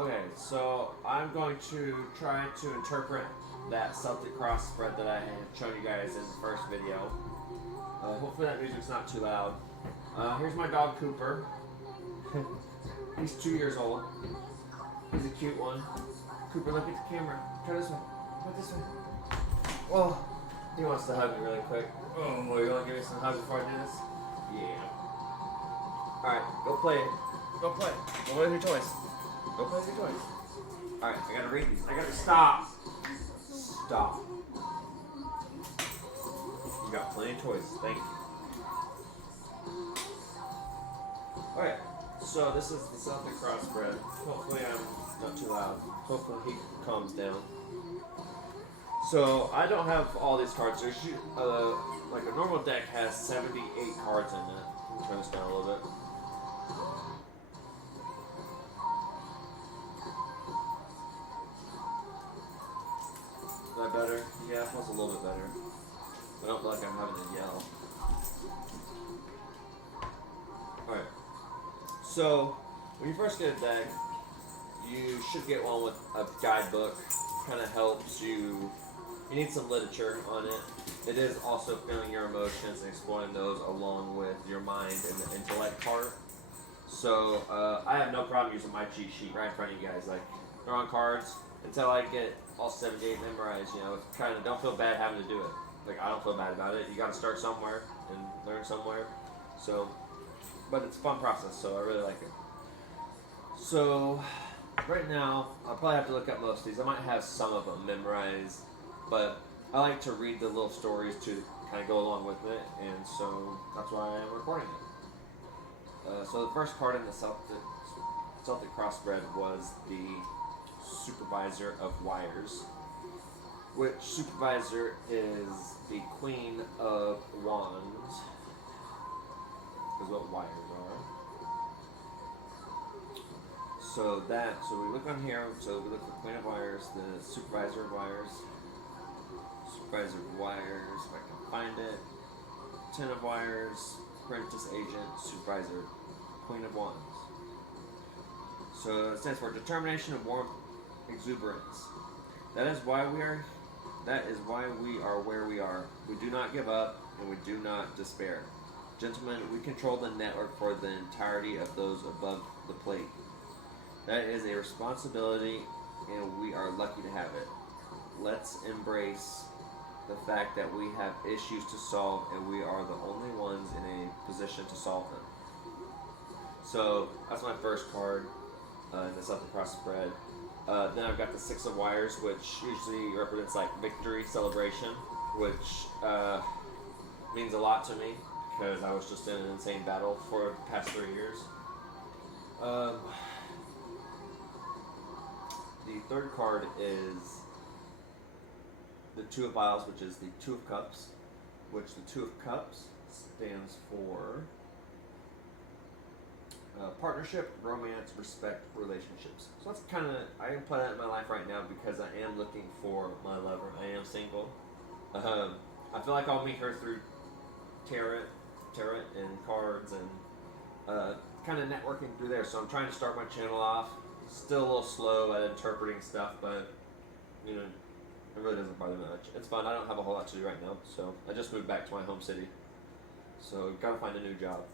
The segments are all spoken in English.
Okay, so I'm going to try to interpret that Celtic cross spread that I had shown you guys in the first video. Hopefully that music's not too loud. Here's my dog Cooper. He's 2 years old. He's a cute one. Cooper, look at the camera. Try this way. Look this way. Oh, he wants to hug me really quick. Oh, you want to give me some hugs before I do this? Yeah. Alright, go play. Go play. Go play with your toys. Go play with your toys. Alright, I gotta read these. I gotta stop. Stop. You got plenty of toys. Thank you. Alright, so this is the Celtic crossbred. Hopefully I'm not too loud. Hopefully he calms down. So I don't have all these cards. There's like a normal deck has 78 cards in it. I'll turn this down a little bit. Is that better? Yeah, it feels a little bit better. I don't feel like I'm having to yell. Alright. So, when you first get a deck, you should get one with a guidebook. Kind of helps you. You need some literature on it. It is also feeling your emotions and exploring those along with your mind and the intellect part. So, I have no problem using my cheat sheet right in front of you guys. Like, they're on cards until I get all 78 memorized. You know, kind of don't feel bad having to do it. Like, I don't feel bad about it. You got to start somewhere and learn somewhere. So, but it's a fun process, so I really like it. So, right now, I'll probably have to look up most of these. I might have some of them memorized, but I like to read the little stories to kind of go along with it, and so that's why I'm recording it. So the first card in the Celtic crossbred was the Supervisor of Wires, which Supervisor is the Queen of Wands, is what wires are. So we look on here, so we look for Queen of Wires, the Supervisor of Wires, Supervisor of Wires, if I can find it, Ten of Wires, Apprentice Agent, Supervisor, Queen of Wands. So it stands for Determination of Warmth, Exuberance. That is why we are where we are. We do not give up, and we do not despair. Gentlemen, we control the network for the entirety of those above the plate. That is a responsibility, and we are lucky to have it. Let's embrace the fact that we have issues to solve, and we are the only ones in a position to solve them. So that's my first card in the Celtic cross spread. Then I've got the Six of Wires, which usually represents like victory, celebration, which means a lot to me because I was just in an insane battle for the past 3 years. The third card is the Two of Vials, which is the Two of Cups, which the Two of Cups stands for partnership, romance, respect, relationships. So that's kind of, I apply that in my life right now because I am looking for my lover. I am single. I feel like I'll meet her through tarot and cards and kind of networking through there. So I'm trying to start my channel off. Still a little slow at interpreting stuff, but you know, it really doesn't bother me much. It's fun. I don't have a whole lot to do right now, so I just moved back to my home city. So gotta find a new job.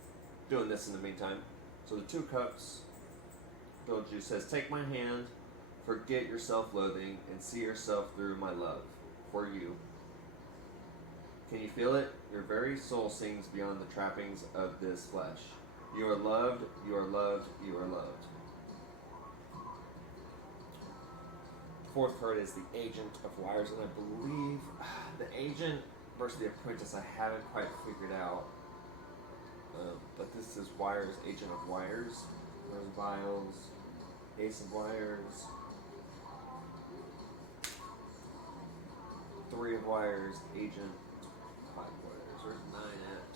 Doing this in the meantime. So the Two Cups, Bill Juice says, take my hand, forget your self-loathing, and see yourself through my love for you. Can you feel it? Your very soul sings beyond the trappings of this flesh. You are loved, you are loved, you are loved. Fourth card is the Agent of Wires, and I believe the Agent versus the Apprentice I haven't quite figured out. But this is Wires, Agent of Wires. There's Vials, Ace of Wires, Three of Wires, Agent, 5 Wires. Where's 9 at?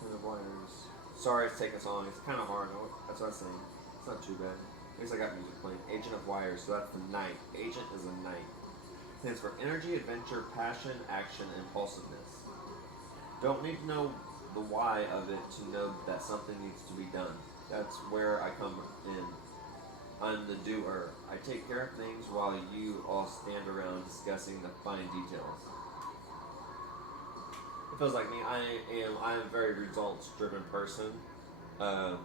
10 of Wires. Sorry it's taking so long. It's kind of hard. That's what I was saying. It's not too bad. At least I got music playing. Agent of Wires, so that's the Knight. Agent is a Knight. Stands for energy, adventure, passion, action, impulsiveness. Don't need to know the why of it to know that something needs to be done. That's where I come in. I'm the doer. I take care of things while you all stand around discussing the fine details. It feels like me. I'm a very results driven person. Um,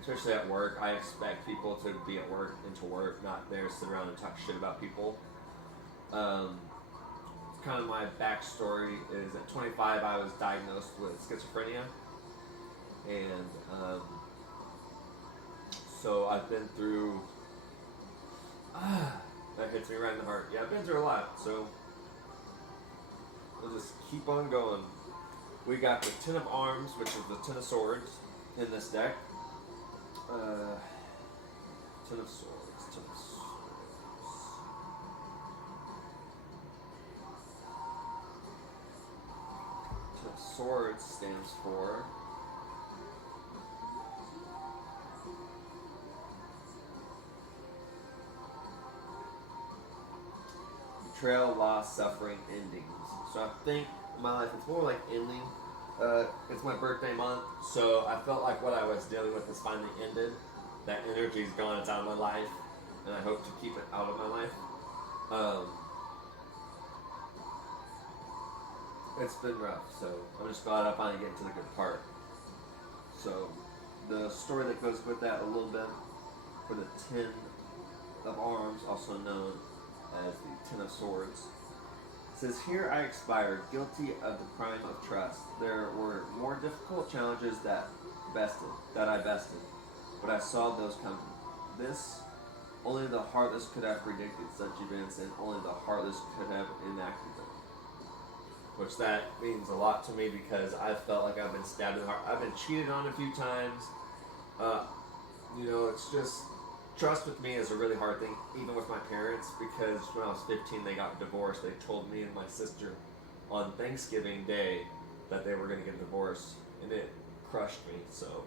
Especially at work, I expect people to be at work and to work, not there to sit around and talk shit about people. Kind of my backstory is at 25 I was diagnosed with schizophrenia, and so I've been through. That hits me right in the heart. Yeah, I've been through a lot, so we'll just keep on going. We got the Ten of Arms, which is the Ten of Swords in this deck. Ten of Swords, Ten of Swords. Ten of Swords stands for betrayal, loss, suffering, endings. So I think my life is more like ending. It's my birthday month, so I felt like what I was dealing with has finally ended. That energy's gone, it's out of my life, and I hope to keep it out of my life. It's been rough, so I'm just glad I finally get to the good part. So, the story that goes with that a little bit, for the Ten of Arms, also known as the Ten of Swords, says, here I expired, guilty of the crime of trust. There were more difficult challenges that I bested, but I saw those coming. This, only the heartless could have predicted such events, and only the heartless could have enacted them. Which that means a lot to me because I felt like I've been stabbed in the heart. I've been cheated on a few times. It's just, trust with me is a really hard thing, even with my parents, because when I was 15 they got divorced. They told me and my sister on Thanksgiving Day that they were going to get divorced, and it crushed me. So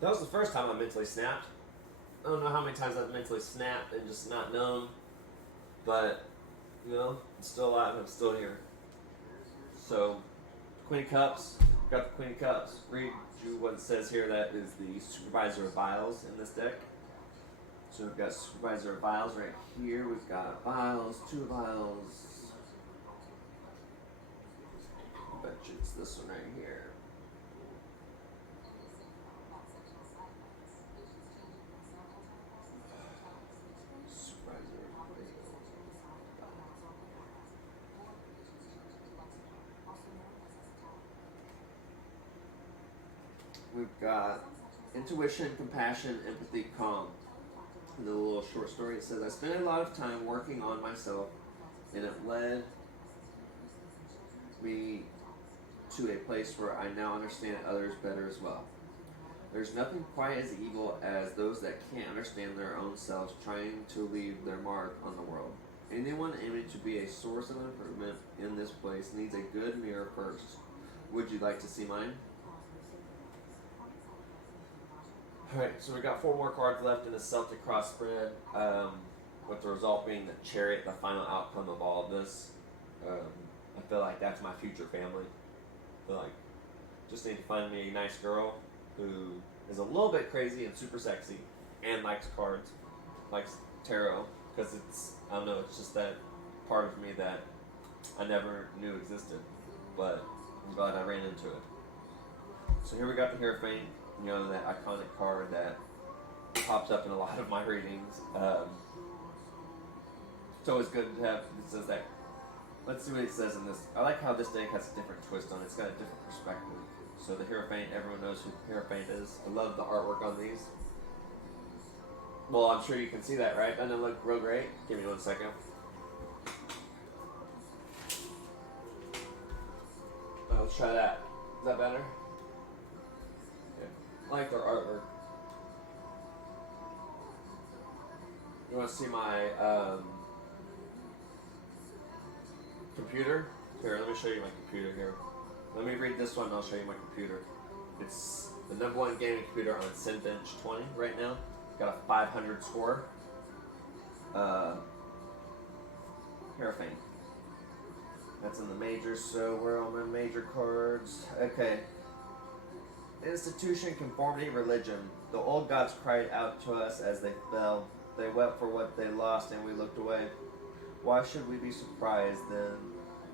that was the first time I mentally snapped. I don't know how many times I've mentally snapped and just not known, but I'm still alive, I'm still here. So, Queen of Cups, got the Queen of Cups. Read you what it says here, that is the Supervisor of Vials in this deck. So we've got Supervisor of Vials right here, we've got Vials, 2 Vials. I bet you it's this one right here. We've got intuition, compassion, empathy, calm. In the little short story it says, I spent a lot of time working on myself, and it led me to a place where I now understand others better as well. There's nothing quite as evil as those that can't understand their own selves trying to leave their mark on the world. Anyone aiming to be a source of improvement in this place needs a good mirror first. Would you like to see mine? Alright, so we got 4 more cards left in the Celtic cross spread, with the result being the Chariot, the final outcome of all of this. I feel like that's my future family. I feel like just need to find me a nice girl who is a little bit crazy and super sexy and likes cards, likes tarot, because it's just that part of me that I never knew existed, but I'm glad I ran into it. So here we got the Hierophant. That iconic card that pops up in a lot of my readings. It's always good to have, it says that. Let's see what it says in this. I like how this deck has a different twist on it. It's got a different perspective. So the Hierophant, everyone knows who the Hierophant is. I love the artwork on these. Well, I'm sure you can see that, right? Doesn't it look real great? Give me 1 second. Let's try that. Is that better? I like their artwork. You want to see my computer? Here, let me show you my computer here. Let me read this one and I'll show you my computer. It's the #1 gaming computer on Cinebench 20 right now. Got a 500 score. Hierophant. That's in the majors, so where are all my major cards? Okay. Institution, conformity, religion. The old gods cried out to us as they fell. They wept for what they lost, and we looked away. Why should we be surprised then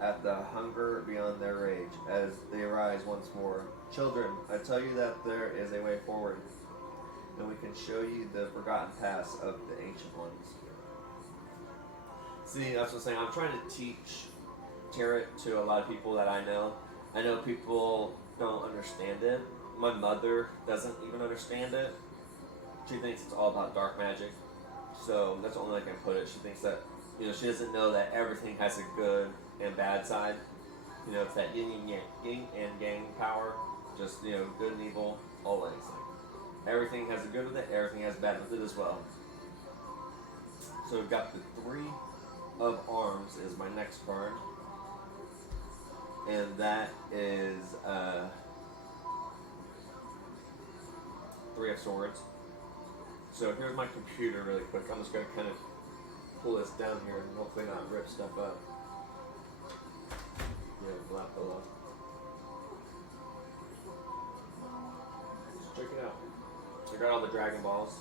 at the hunger beyond their rage as they arise once more? Children, I tell you that there is a way forward, and we can show you the forgotten paths of the ancient ones. See, that's what I'm saying. I'm trying to teach tarot to a lot of people that I know. I know people don't understand it. My mother doesn't even understand it. She thinks it's all about dark magic. So that's the only way I can put it. She thinks that, she doesn't know that everything has a good and bad side. It's that yin and yang power. Just, good and evil, always. Like, everything has a good with it, everything has bad with it as well. So we've got the Three of Arms is my next card. And that is Three of Swords. So here's my computer really quick. I'm just going to kind of pull this down here and hopefully not rip stuff up. Yeah, black below. Check it out. I got all the Dragon Balls.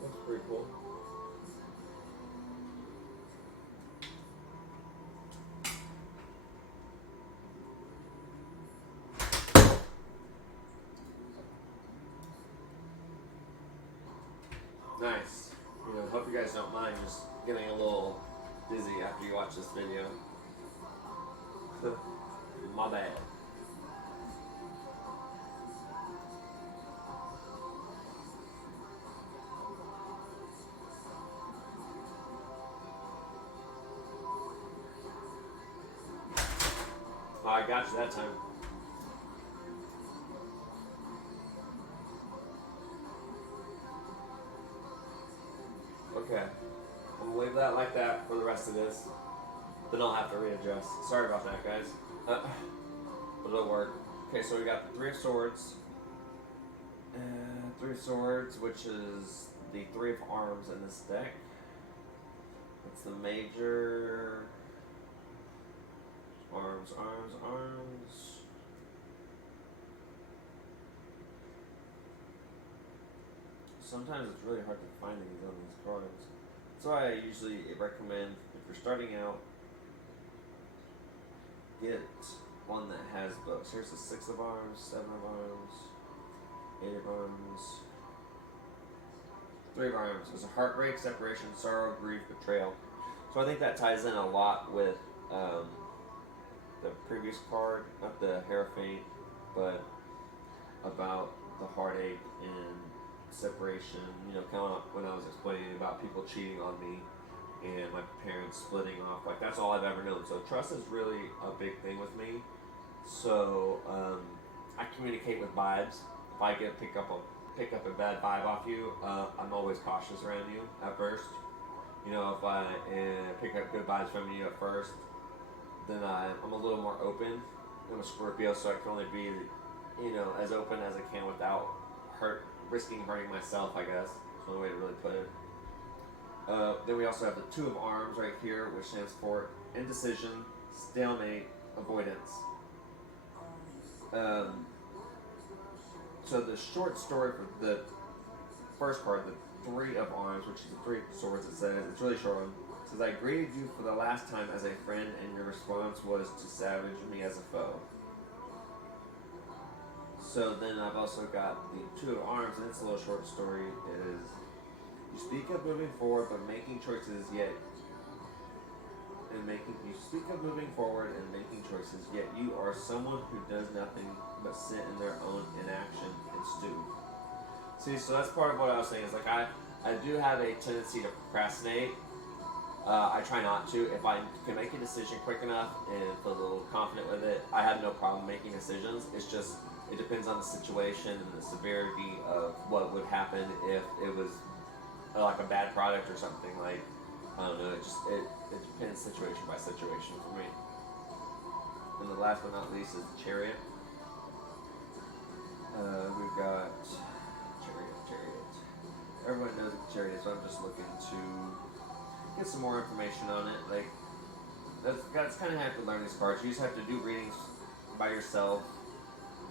That's pretty cool. Nice. Hope you guys don't mind just getting a little dizzy after you watch this video. My bad. Oh, I got you that time. Okay. I'm gonna leave that like that for the rest of this. Then I'll have to readjust. Sorry about that, guys. But it'll work. Okay, so we got the Three of Swords. Three of Swords, which is the Three of Arms in this deck. It's the major. Arms, arms, arms. Sometimes it's really hard to find these on these cards. That's why I usually recommend, if you're starting out, get one that has books. Here's the Six of Arms, Seven of Arms, Eight of Arms, Three of Arms. There's a heartbreak, separation, sorrow, grief, betrayal. So I think that ties in a lot with the previous card, not the Hierophant, but about the heartache and separation. Kind of when I was explaining about people cheating on me and my parents splitting off. Like, that's all I've ever known. So trust is really a big thing with me. So I communicate with vibes. If I pick up a bad vibe off you, I'm always cautious around you at first. If I pick up good vibes from you at first, then I'm a little more open. I'm a Scorpio, so I can only be, as open as I can without risking hurting myself, I guess. That's one way to really put it. Then we also have the Two of Arms right here, which stands for indecision, stalemate, avoidance. So the short story for the first card, the Three of Arms, which is the Three of Swords, it's really short one. It says, I greeted you for the last time as a friend, and your response was to savage me as a foe. So then I've also got the Two of Arms, and it's a little short story. It is, you speak of moving forward, but making choices yet, you speak of moving forward and making choices, yet you are someone who does nothing but sit in their own inaction and stew. See, so that's part of what I was saying, is like I do have a tendency to procrastinate. I try not to. If I can make a decision quick enough and feel a little confident with it, I have no problem making decisions. It's just, it depends on the situation and the severity of what would happen if it was like a bad product or something. Like, I don't know, it depends situation by situation for me. And the last but not least is the Chariot. We've got Chariot. Everyone knows the Chariot, so I'm just looking to get some more information on it. Like that's kind of how to learn these cards. You just have to do readings by yourself,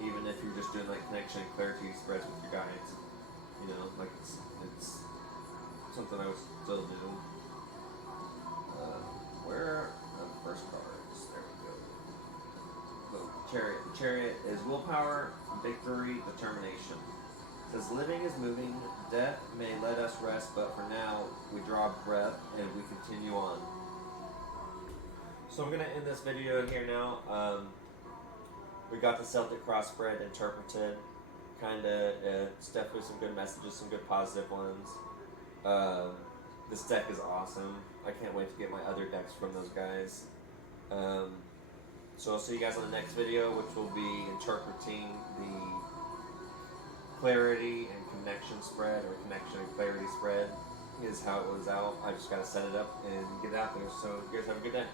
even if you're just doing like connection and clarity spreads with your guides. You know, like it's something I would still do. Where are the first cards? There we go. The Chariot. The Chariot is willpower, victory, determination. It says living is moving, death may let us rest, but for now we draw breath and we continue on. So I'm gonna end this video here now. We got the Celtic cross spread interpreted. It's definitely some good messages, some good positive ones. This deck is awesome. I can't wait to get my other decks from those guys. So I'll see you guys on the next video, which will be interpreting the clarity and connection spread, or connection and clarity spread is how it was out. I just gotta set it up and get it out there. So you guys have a good day.